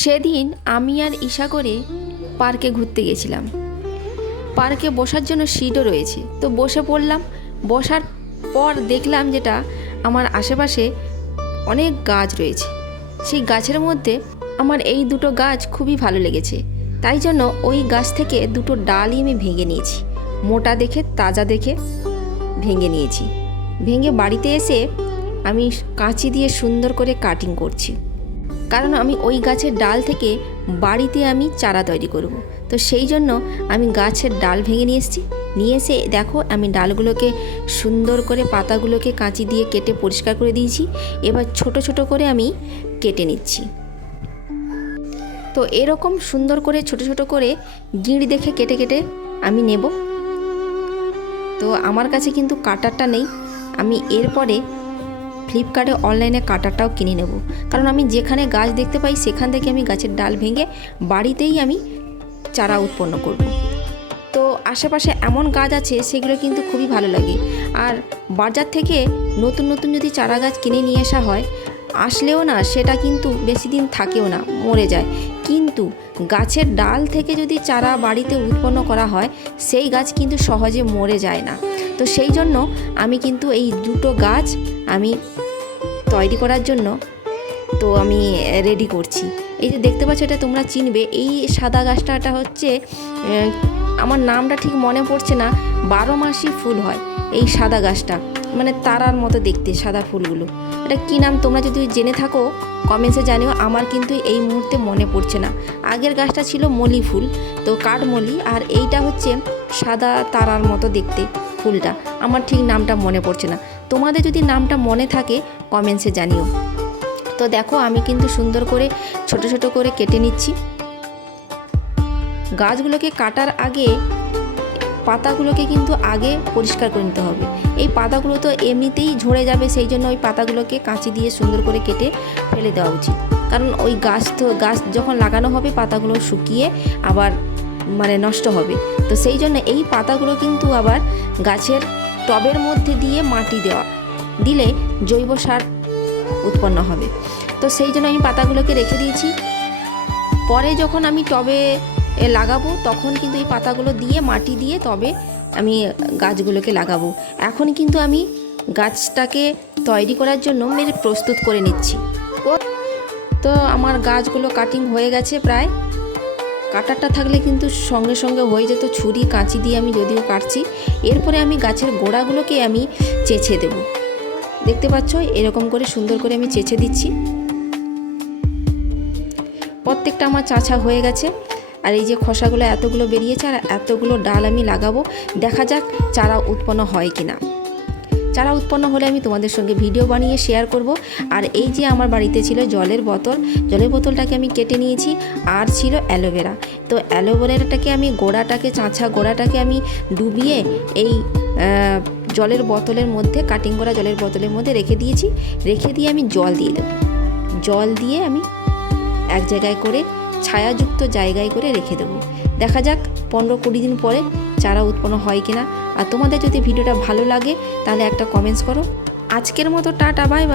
সেদিন আমি আর ঈশা করে পার্কে ঘুরতে গেছিলাম। পার্কে বসার জন্য সিটও রয়েছে, তো বসে পড়লাম। বসার পর দেখলাম যেটা আমার আশেপাশে অনেক গাছ রয়েছে। সেই গাছের মধ্যে আমার এই দুটো গাছ খুবই ভালো লেগেছে, তাই জন্য ওই গাছ থেকে দুটো ডালই আমি ভেঙে নিয়েছি। মোটা দেখে, তাজা দেখে ভেঙে নিয়েছি। ভেঙে বাড়িতে এসে আমি কাঁচি দিয়ে সুন্দর করে কাটিং করছি, কারণ আমি ওই গাছের ডাল থেকে বাড়িতে আমি চারা তৈরি করব। তো সেই জন্য আমি গাছের ডাল ভেঙে নিয়ে এসেছি। নিয়ে এসে দেখো আমি ডালগুলোকে সুন্দর করে, পাতাগুলোকে কাঁচি দিয়ে কেটে পরিষ্কার করে দিয়েছি। এবার ছোট ছোট করে আমি কেটে নিচ্ছি। তো এরকম সুন্দর করে ছোট ছোট করে গিঁড় দেখে কেটে কেটে আমি নেব। তো আমার কাছে কিন্তু কাটারটা নেই, আমি এরপরে ফ্লিপকার্টে অনলাইনে কাটারটাও কিনে নেব, কারণ আমি যেখানে গাছ দেখতে পাই সেখান থেকে আমি গাছের ডাল ভেঙে বাড়িতেই আমি চারা উৎপন্ন করব। তো আশেপাশে এমন গাছ আছে সেগুলো কিন্তু খুবই ভালো লাগে। আর বাজার থেকে নতুন নতুন যদি চারা গাছ কিনে নিয়ে আসা হয়, আসলেও না সেটা কিন্তু বেশি দিন থাকেও না, মরে যায়। কিন্তু গাছের ডাল থেকে যদি চারা বাড়িতে উৎপন্ন করা হয়, সেই গাছ কিন্তু সহজে মরে যায় না। তো সেই জন্য আমি কিন্তু এই দুটো গাছ আমি তৈরি করার জন্য তো আমি রেডি করছি। এই যে দেখতে পাচ্ছ, এটা তোমরা চিনবে। এই সাদা গাছটা হচ্ছে, আমার নামটা ঠিক মনে পড়ছে না, 12 মাসই ফুল হয় এই সাদা গাছটা, মানে তারার মতো দেখতে সাদা ফুলগুলো। এটা কী নাম তোমরা যদি জেনে থাকো কমেন্টসে জানিও, আমার কিন্তু এই মুহূর্তে মনে পড়ছে না। আগের গাছটা ছিল মলি ফুল, তো কাঠমলি, আর এইটা হচ্ছে সাদা তারার মতো দেখতে ফুলটা। আমার ঠিক নামটা মনে পড়ছে না, তোমাদের যদি নামটা মনে থাকে কমেন্টসে জানিও। তো দেখো আমি কিন্তু সুন্দর করে ছোট ছোট করে কেটে নিচ্ছি। গাছগুলোকে কাটার আগে পাতাগুলোকে কিন্তু আগে পরিষ্কার করে নিতে হবে। এই পাতাগুলো তো এমনিতেই ঝরে যাবে, সেই জন্য ওই পাতাগুলোকে কাঁচি দিয়ে সুন্দর করে কেটে ফেলে দেওয়া উচিত। কারণ ওই গাছ যখন লাগানো হবে পাতাগুলো শুকিয়ে আবার মানে নষ্ট হবে। তো সেই জন্য এই পাতাগুলো কিন্তু আবার গাছের টবের মধ্যে দিয়ে মাটি দিলে জৈব সার উৎপন্ন হবে। তো সেই জন্য আমি পাতাগুলোকে রেখে দিয়েছি। পরে যখন আমি টবে লাগাবো তখন কিন্তু এই পাতাগুলো দিয়ে মাটি দিয়ে তবে আমি গাছগুলোকে লাগাবো। এখন কিন্তু আমি গাছটাকে তৈরি করার জন্য মেরে প্রস্তুত করে নিচ্ছি। তো আমার গাছগুলো কাটিং হয়ে গেছে প্রায়। কাটারটা থাকলে কিন্তু সঙ্গে সঙ্গে হয়ে যেত, ছুরি কাঁচি দিয়ে আমি যদিও কাটছি। এরপরে আমি গাছের গোড়াগুলোকে আমি চেঁচে দেব। দেখতে পাচ্ছ এরকম করে সুন্দর করে আমি চেঁচে দিচ্ছি। প্রত্যেকটা আমার চাঁচা হয়ে গেছে। আর এই যে খোসাগুলো এতগুলো বেরিয়েছে, আর এতগুলো ডাল আমি লাগাবো। দেখা যাক চারা উৎপন্ন হয় কি না। চারা উৎপন্ন হলে আমি তোমাদের সঙ্গে ভিডিও বানিয়ে শেয়ার করব। আর এই যে আমার বাড়িতে ছিল জলের বোতলটাকে আমি কেটে নিয়েছি, আর ছিল অ্যালোভেরা। তো অ্যালোভেরাটাকে আমি চাঁচা গোড়াটাকে আমি ডুবিয়ে এই জলের বোতলের মধ্যে, কাটিং করা জলের বোতলের মধ্যে রেখে দিয়ে আমি জল দিয়ে দেবো। জল দিয়ে আমি এক জায়গায় করে ছায়াযুক্ত জায়গায় করে রেখে দেবো। দেখা যাক 15-20 দিন পরে চারা উৎপন্ন হয় কিনা। আর তোমাদের যদি ভিডিওটা ভালো লাগে তাহলে একটা কমেন্টস করো। আজকের মতো টাটা, বাই বাই।